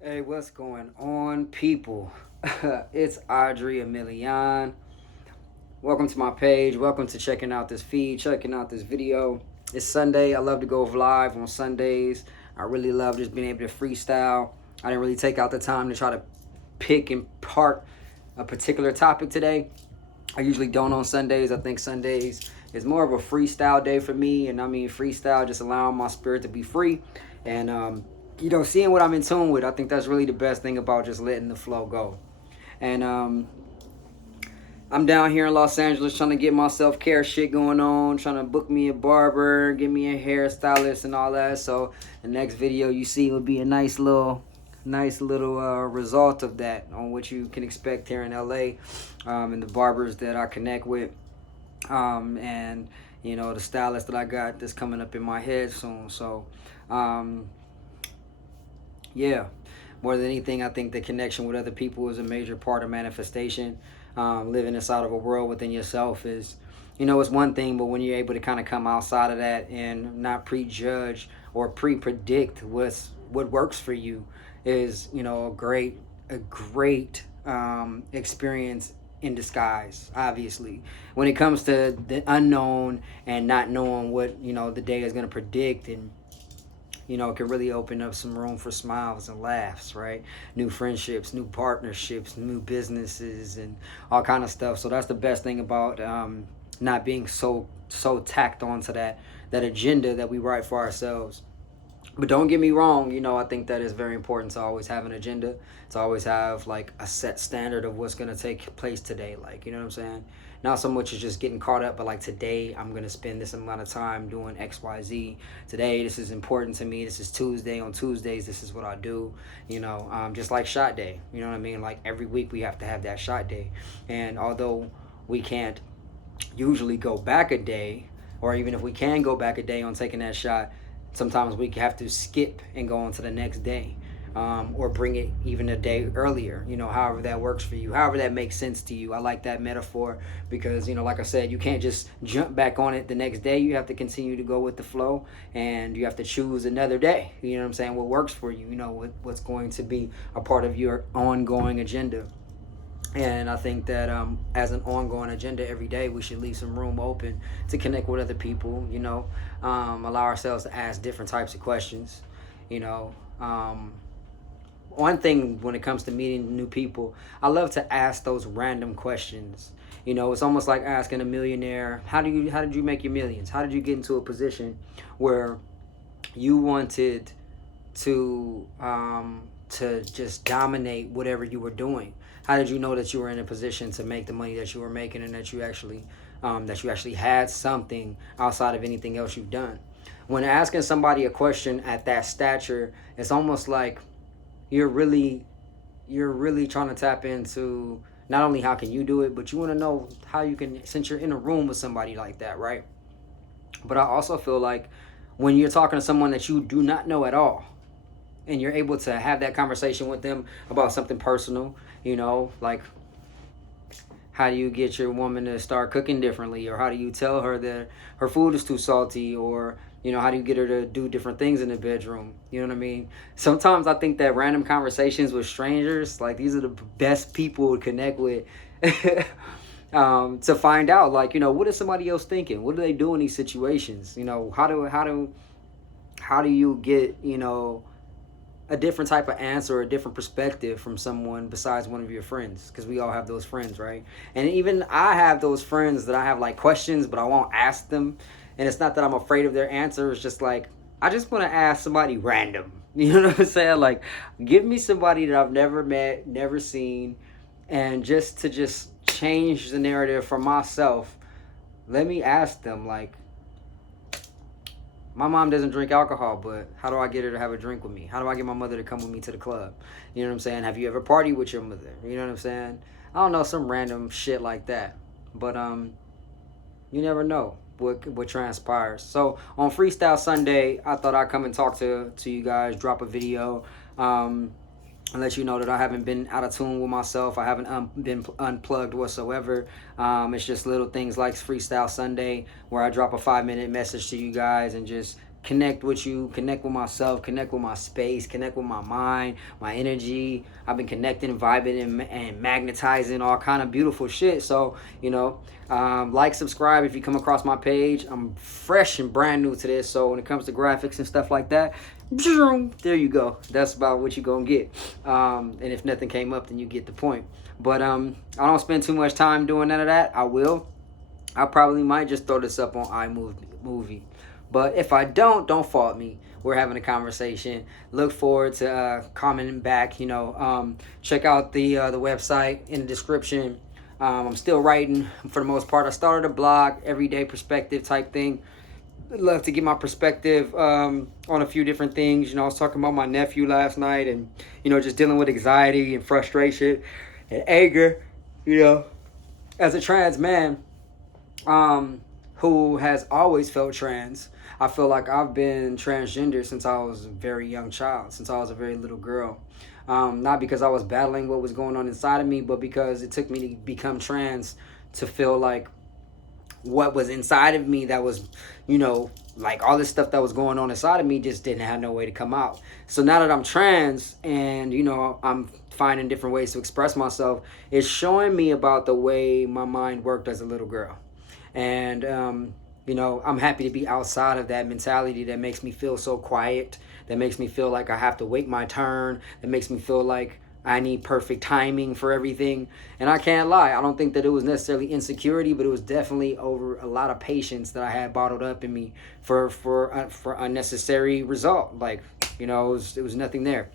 Hey, what's going on, people? It's Audrey Emilian. Welcome to my page. Welcome to checking out this feed, checking out this video. It's Sunday. I love to go live on Sundays. I really love just being able to freestyle. I didn't really take out the time to try to pick and part a particular topic today. I usually don't on Sundays. I think Sundays is more of a freestyle day for me. And I mean, freestyle, just allowing my spirit to be free. And, seeing what I'm in tune with. I think that's really the best thing about just letting the flow go. And I'm down here in Los Angeles trying to get my self care shit going on, trying to book me a barber, get me a hairstylist, and all that. So the next video you see will be a nice little result of that on what you can expect here in LA, and the barbers that I connect with, and the stylist that I got that's coming up in my head soon. So, yeah, more than anything, I think the connection with other people is a major part of manifestation. Living inside of a world within yourself is, it's one thing, but when you're able to kind of come outside of that and not prejudge or pre-predict what works for you is, a great experience in disguise. Obviously, when it comes to the unknown and not knowing what the day is going to predict, and it can really open up some room for smiles and laughs, right? New friendships, new partnerships, new businesses, and all kind of stuff. So that's the best thing about not being so tacked onto that agenda that we write for ourselves. But don't get me wrong, I think that is very important to always have an agenda, to always have like a set standard of what's going to take place today. Like, you know what I'm saying? Not so much as just getting caught up, but like today I'm going to spend this amount of time doing XYZ. Today, this is important to me. This is Tuesday. On Tuesdays, this is what I do. Just like shot day. You know what I mean? Like every week we have to have that shot day. And although we can't usually go back a day, or even if we can go back a day on taking that shot, sometimes we have to skip and go on to the next day, or bring it even a day earlier, however that works for you, however that makes sense to you. I like that metaphor because, like I said, you can't just jump back on it the next day. You have to continue to go with the flow, and you have to choose another day, what I'm saying, what works for you, what's going to be a part of your ongoing agenda. And I think that as an ongoing agenda every day, we should leave some room open to connect with other people, allow ourselves to ask different types of questions. You know, One thing when it comes to meeting new people, I love to ask those random questions. It's almost like asking a millionaire, how did you make your millions? How did you get into a position where you wanted to just dominate whatever you were doing? How did you know that you were in a position to make the money that you were making, and that you actually had something outside of anything else you've done? When asking somebody a question at that stature, it's almost like you're really you're really trying to tap into not only how can you do it, but you want to know how you can, since you're in a room with somebody like that, right? But I also feel like when you're talking to someone that you do not know at all, and you're able to have that conversation with them about something personal, like how do you get your woman to start cooking differently, or how do you tell her that her food is too salty, or how do you get her to do different things in the bedroom? You know what I mean? Sometimes I think that random conversations with strangers, like, these are the best people to connect with. To find out, like, what is somebody else thinking, what do they do in these situations, how do you get a different type of answer or a different perspective from someone besides one of your friends, because we all have those friends, right? And even I have those friends that I have like questions, but I won't ask them. And it's not that I'm afraid of their answer, it's just like I just want to ask somebody random. You know what I'm saying? Like, give me somebody that I've never met, never seen, and just change the narrative for myself. Let me ask them, like, my mom doesn't drink alcohol, but how do I get her to have a drink with me? How do I get my mother to come with me to the club? You know what I'm saying? Have you ever partied with your mother? You know what I'm saying? I don't know, some random shit like that. But you never know what transpires. So on Freestyle Sunday, I thought I'd come and talk to you guys, drop a video, and let you know that I haven't been out of tune with myself. I haven't been unplugged whatsoever. It's just little things like Freestyle Sunday, where I drop a 5-minute message to you guys and just connect with you, connect with myself, connect with my space, connect with my mind, my energy. I've been connecting, vibing, and magnetizing all kind of beautiful shit. So, like, subscribe if you come across my page. I'm fresh and brand new to this. So when it comes to graphics and stuff like that, there you go. That's about what you're going to get. And if nothing came up, then you get the point. But I don't spend too much time doing none of that. I probably might just throw this up on iMovie. But if I don't fault me. We're having a conversation. Look forward to commenting back. Check out the website in the description. I'm still writing for the most part. I started a blog, everyday perspective type thing. I'd love to get my perspective on a few different things. I was talking about my nephew last night, and just dealing with anxiety and frustration and anger. As a trans man, who has always felt trans. I feel like I've been transgender since I was a very young child, since I was a very little girl. Not because I was battling what was going on inside of me, but because it took me to become trans to feel like what was inside of me that was, like all this stuff that was going on inside of me just didn't have no way to come out. So now that I'm trans and, I'm finding different ways to express myself, it's showing me about the way my mind worked as a little girl. And, I'm happy to be outside of that mentality that makes me feel so quiet, that makes me feel like I have to wait my turn, that makes me feel like I need perfect timing for everything. And I can't lie, I don't think that it was necessarily insecurity, but it was definitely over a lot of patience that I had bottled up in me for unnecessary result. Like, it was nothing there.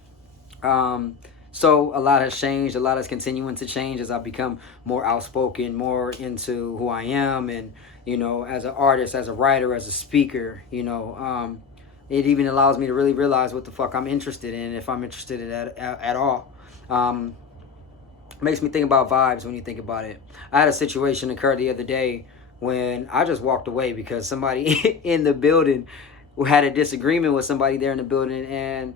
So a lot has changed. A lot is continuing to change as I become more outspoken, more into who I am, and as an artist, as a writer, as a speaker. It even allows me to really realize what the fuck I'm interested in, if I'm interested in it at all. Makes me think about vibes when you think about it. I had a situation occur the other day when I just walked away because somebody in the building had a disagreement with somebody there in the building, and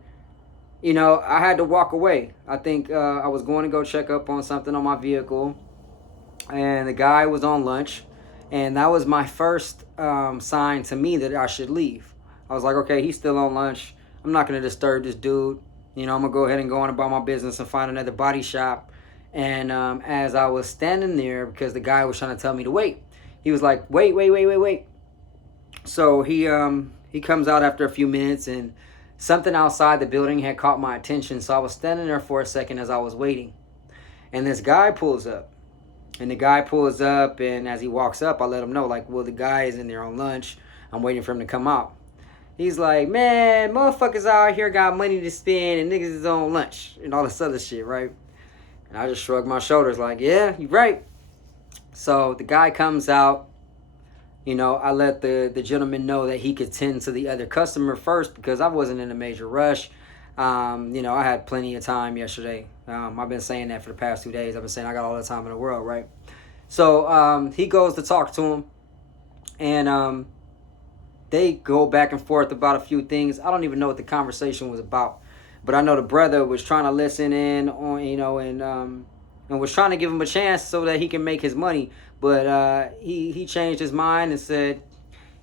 I had to walk away. I think I was going to go check up on something on my vehicle, and the guy was on lunch, and that was my first sign to me that I should leave. I was like, okay, he's still on lunch. I'm not going to disturb this dude. I'm going to go ahead and go on about my business and find another body shop. And as I was standing there, because the guy was trying to tell me to wait, he was like, wait. So he comes out after a few minutes, and something outside the building had caught my attention, so I was standing there for a second as I was waiting. And this guy pulls up. And the guy pulls up, and as he walks up, I let him know, like, well, the guy is in there on lunch. I'm waiting for him to come out. He's like, man, motherfuckers out here got money to spend, and niggas is on lunch, and all this other shit, right? And I just shrugged my shoulders like, yeah, you're right. So the guy comes out. I let the gentleman know that he could tend to the other customer first because I wasn't in a major rush. I had plenty of time yesterday. I've been saying that for the past 2 days. I've been saying I got all the time in the world, right? So he goes to talk to him, and they go back and forth about a few things. I don't even know what the conversation was about, but I know the brother was trying to listen in on, and was trying to give him a chance so that he can make his money. But he changed his mind and said,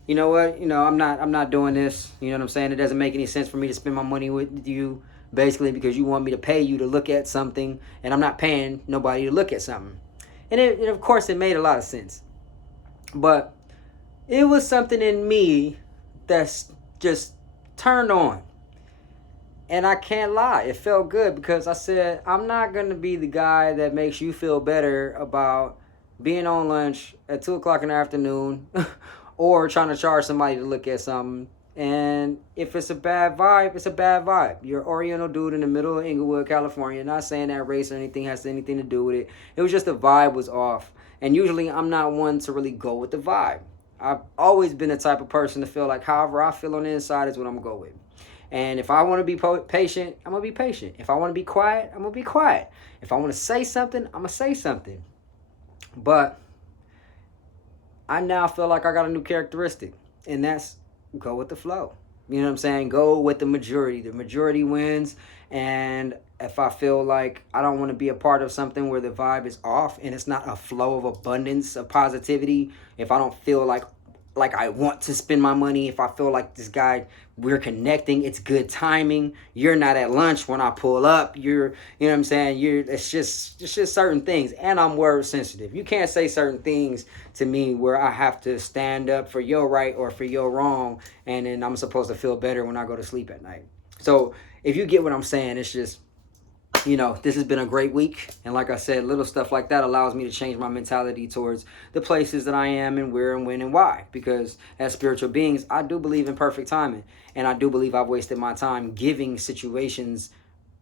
you know what, I'm not doing this. You know what I'm saying? It doesn't make any sense for me to spend my money with you, basically because you want me to pay you to look at something, and I'm not paying nobody to look at something. And of course it made a lot of sense. But it was something in me that's just turned on. And I can't lie, it felt good because I said, I'm not going to be the guy that makes you feel better about being on lunch at 2 o'clock in the afternoon or trying to charge somebody to look at something. And if it's a bad vibe, it's a bad vibe. You're an Oriental dude in the middle of Inglewood, California. Not saying that race or anything has anything to do with it. It was just the vibe was off. And usually I'm not one to really go with the vibe. I've always been the type of person to feel like however I feel on the inside is what I'm going to go with. And if I want to be patient, I'm going to be patient. If I want to be quiet, I'm going to be quiet. If I want to say something, I'm going to say something. But I now feel like I got a new characteristic, and that's go with the flow. You know what I'm saying? Go with the majority. The majority wins. And if I feel like I don't want to be a part of something where the vibe is off and it's not a flow of abundance, of positivity, if I don't feel like like I want to spend my money, if I feel like this guy, we're connecting, it's good timing. You're not at lunch when I pull up. You know what I'm saying? It's just certain things. And I'm word sensitive. You can't say certain things to me where I have to stand up for your right or for your wrong, and then I'm supposed to feel better when I go to sleep at night. So if you get what I'm saying, it's just, this has been a great week. And like I said, little stuff like that allows me to change my mentality towards the places that I am and where and when and why. Because as spiritual beings, I do believe in perfect timing. And I do believe I've wasted my time giving situations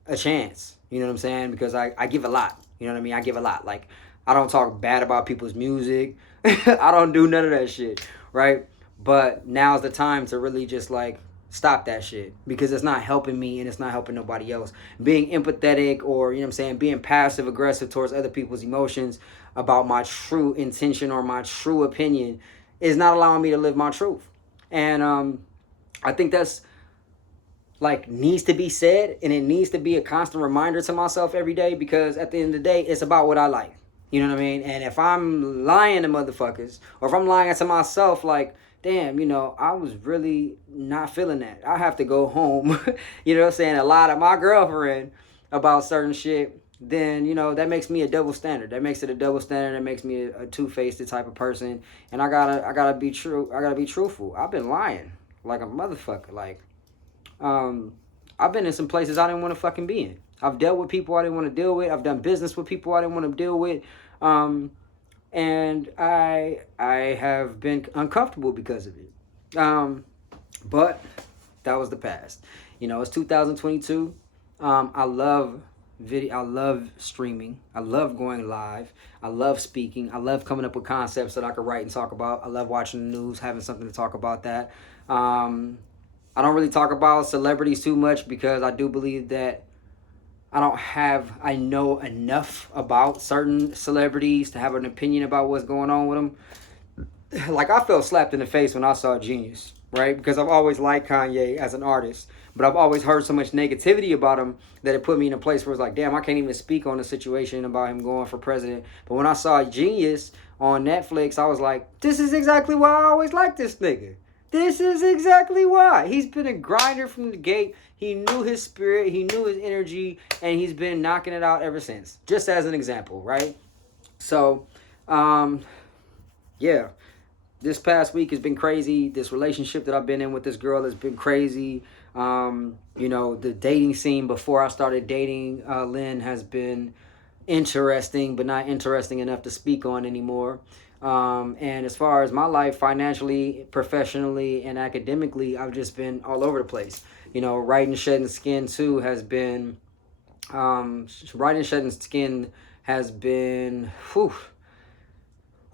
a chance. You know what I'm saying? Because I give a lot. You know what I mean? I give a lot. Like, I don't talk bad about people's music. I don't do none of that shit. Right? But now's the time to really just like stop that shit, because it's not helping me and it's not helping nobody else. Being empathetic, or being passive aggressive towards other people's emotions about my true intention or my true opinion is not allowing me to live my truth. And I think that's like needs to be said, and it needs to be a constant reminder to myself every day, because at the end of the day, it's about what I like. You know what I mean? And if I'm lying to motherfuckers, or if I'm lying to myself, like, damn, I was really not feeling that, I have to go home, you know what I'm saying, a lot of my girlfriend about certain shit, then, that makes me a double standard. That makes it a double standard. That makes me a two-faced type of person. And I gotta be true. I gotta be truthful. I've been lying like a motherfucker. Like, I've been in some places I didn't want to fucking be in. I've dealt with people I didn't want to deal with. I've done business with people I didn't want to deal with. And I have been uncomfortable because of it. But that was the past. It's 2022. I love video. I love streaming. I love going live. I love speaking. I love coming up with concepts that I could write and talk about. I love watching the news, having something to talk about that. I don't really talk about celebrities too much, because I do believe that I know enough about certain celebrities to have an opinion about what's going on with them. Like, I felt slapped in the face when I saw Genius, right? Because I've always liked Kanye as an artist, but I've always heard so much negativity about him that it put me in a place where it's like, damn, I can't even speak on the situation about him going for president. But when I saw Genius on Netflix, I was like, this is exactly why I always liked this nigga. This is exactly why. He's been a grinder from the gate. He knew his spirit, he knew his energy, and he's been knocking it out ever since. Just as an example, right? So, yeah. This past week has been crazy. This relationship that I've been in with this girl has been crazy. The dating scene before I started dating Lynn has been interesting, but not interesting enough to speak on anymore. And as far as my life, financially, professionally, and academically, I've just been all over the place. Writing Shedding Skin too has been, writing Shedding Skin has been,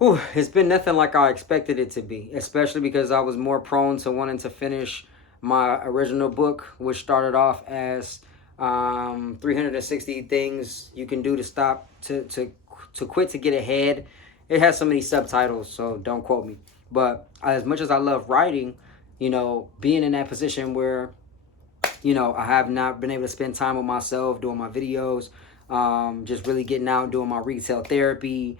it's been nothing like I expected it to be, especially because I was more prone to wanting to finish my original book, which started off as 360 things you can do to stop, to quit, to get ahead. It has so many subtitles, so don't quote me. But as much as I love writing, being in that position where, I have not been able to spend time with myself, doing my videos, just really getting out, doing my retail therapy,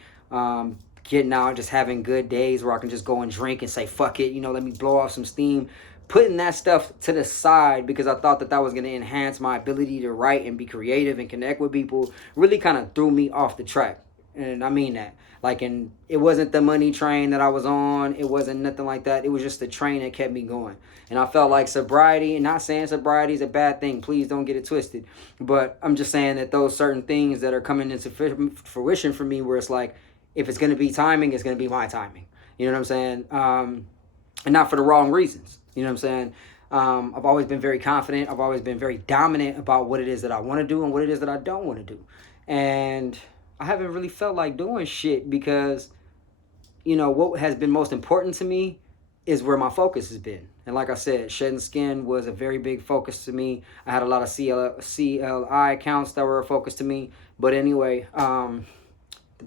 getting out, just having good days where I can just go and drink and say, fuck it, let me blow off some steam. Putting that stuff to the side because I thought that was going to enhance my ability to write and be creative and connect with people really kind of threw me off the track. And I mean that. And it wasn't the money train that I was on. It wasn't nothing like that. It was just the train that kept me going. And I felt like sobriety, and not saying sobriety is a bad thing. Please don't get it twisted. But I'm just saying that those certain things that are coming into fruition for me, where it's like, if it's going to be timing, it's going to be my timing. You know what I'm saying? And not for the wrong reasons. You know what I'm saying? I've always been very confident. I've always been very dominant about what it is that I want to do and what it is that I don't want to do. And I haven't really felt like doing shit because, what has been most important to me is where my focus has been. And like I said, Shedding Skin was a very big focus to me. I had a lot of CLI accounts that were a focus to me. But anyway, the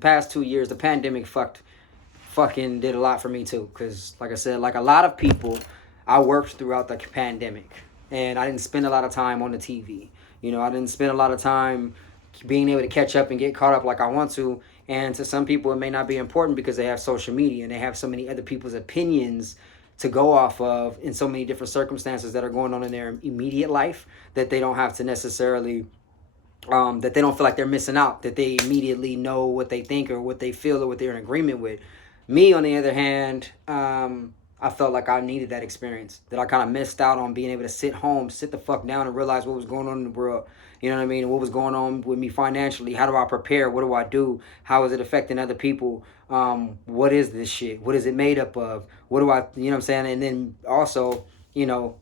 past 2 years, the pandemic fucking did a lot for me too. Because like I said, like a lot of people, I worked throughout the pandemic. And I didn't spend a lot of time on the TV. I didn't spend a lot of time being able to catch up and get caught up like I want to. And to some people, it may not be important because they have social media and they have so many other people's opinions to go off of in so many different circumstances that are going on in their immediate life that they don't have to necessarily, that they don't feel like they're missing out, that they immediately know what they think or what they feel or what they're in agreement with. Me, on the other hand, I felt like I needed that experience, that I kind of missed out on being able to sit home, sit the fuck down and realize what was going on in the world. You know what I mean? What was going on with me financially? How do I prepare? What do I do? How is it affecting other people? What is this shit? What is it made up of? What do I, you know what I'm saying? And then also, you know,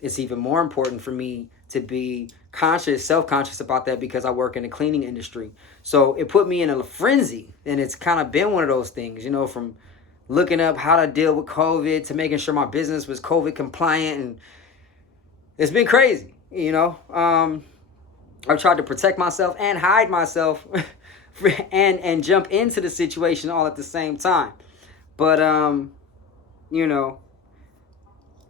it's even more important for me to be conscious, self-conscious about that because I work in the cleaning industry. So it put me in a frenzy, and it's kind of been one of those things, you know, from looking up how to deal with COVID to making sure my business was COVID compliant, and it's been crazy, you know. I've tried to protect myself and hide myself and jump into the situation all at the same time. But, you know,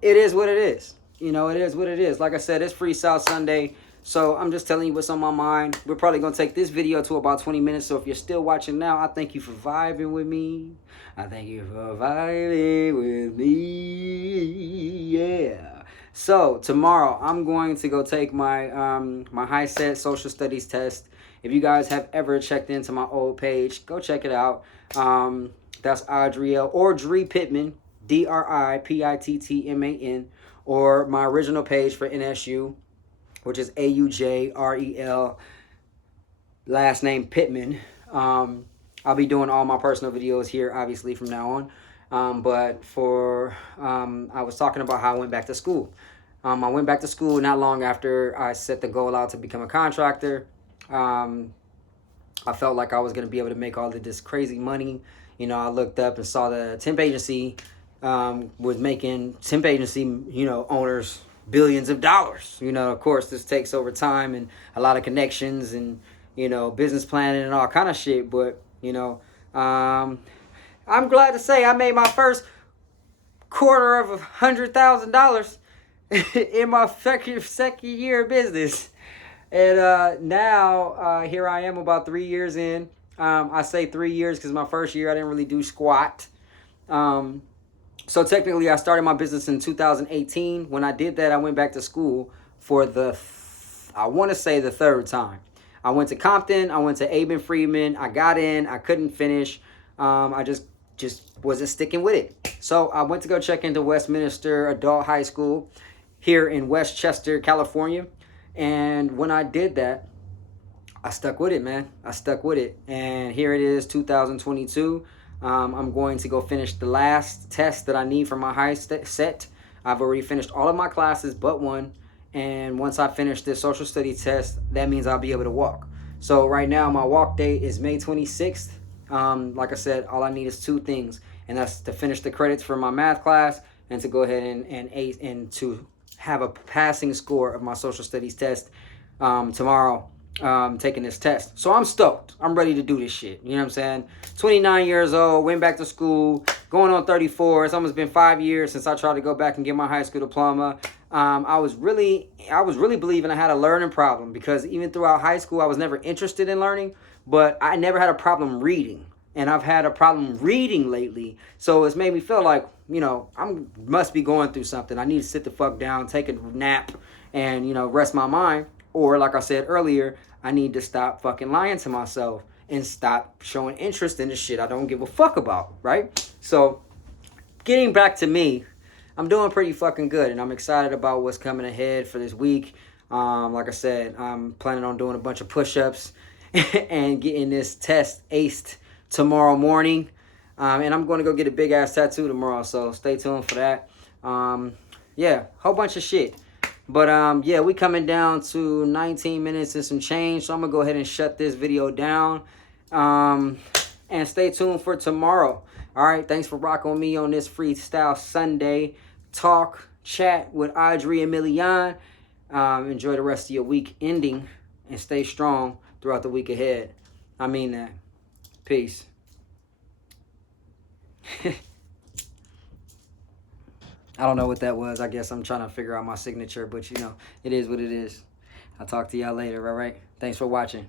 it is what it is. You know, it is what it is. Like I said, it's Freestyle Sunday. So I'm just telling you what's on my mind. We're probably going to take this video to about 20 minutes. So if you're still watching now, I thank you for vibing with me. I thank you for vibing with me. Yeah. So tomorrow I'm going to go take my my HiSET social studies test. If you guys have ever checked into my old page, go check it out. That's Adriel or Dree Pittman, DRIPITTMAN, or my original page for NSU, which is AUJREL, last name Pittman. I'll be doing all my personal videos here, obviously, from now on. But for, I was talking about how I went back to school. I went back to school not long after I set the goal out to become a contractor. I felt like I was going to be able to make all of this crazy money. You know, I looked up and saw the temp agency was making temp agency, you know, owners billions of dollars. You know, of course, this takes over time and a lot of connections and, you know, business planning and all kind of shit. But, you know, I'm glad to say I made my first $250,000 in my second year of business. And now here I am about 3 years in. I say 3 years because my first year I didn't really do squat. So technically I started my business in 2018. When I did that, I went back to school for I want to say the third time. I went to Compton. I went to Aben Freedman. I got in. I couldn't finish. I just wasn't sticking with it. So I went to go check into Westminster Adult High School here in Westchester, California. And when I did that, I stuck with it, man. I stuck with it. And here it is, 2022. I'm going to go finish the last test that I need for my HiSET. I've already finished all of my classes but one. And once I finish this social studies test, that means I'll be able to walk. So right now, my walk date is May 26th. Like I said, all I need is two things. And that's to finish the credits for my math class and to go ahead and to have a passing score of my social studies test tomorrow. Taking this test. So I'm stoked. I'm ready to do this shit. You know what I'm saying? 29 years old, went back to school, going on 34. It's almost been 5 years since I tried to go back and get my high school diploma. I was really believing I had a learning problem because even throughout high school, I was never interested in learning, but I never had a problem reading. And I've had a problem reading lately. So it's made me feel like, you know, I must be going through something. I need to sit the fuck down, take a nap, and, you know, rest my mind. Or, like I said earlier, I need to stop fucking lying to myself and stop showing interest in the shit I don't give a fuck about, right? So, getting back to me, I'm doing pretty fucking good, and I'm excited about what's coming ahead for this week. Like I said, I'm planning on doing a bunch of push-ups and getting this test aced tomorrow morning. And I'm going to go get a big-ass tattoo tomorrow, so stay tuned for that. Yeah, whole bunch of shit. But, yeah, we coming down to 19 minutes and some change. So I'm going to go ahead and shut this video down. And stay tuned for tomorrow. All right, thanks for rocking with me on this Freestyle Sunday talk, chat with Audrey and Millian. Enjoy the rest of your week ending and stay strong throughout the week ahead. I mean that. Peace. I don't know what that was. I guess I'm trying to figure out my signature, but you know, it is what it is. I'll talk to y'all later, all right? Thanks for watching.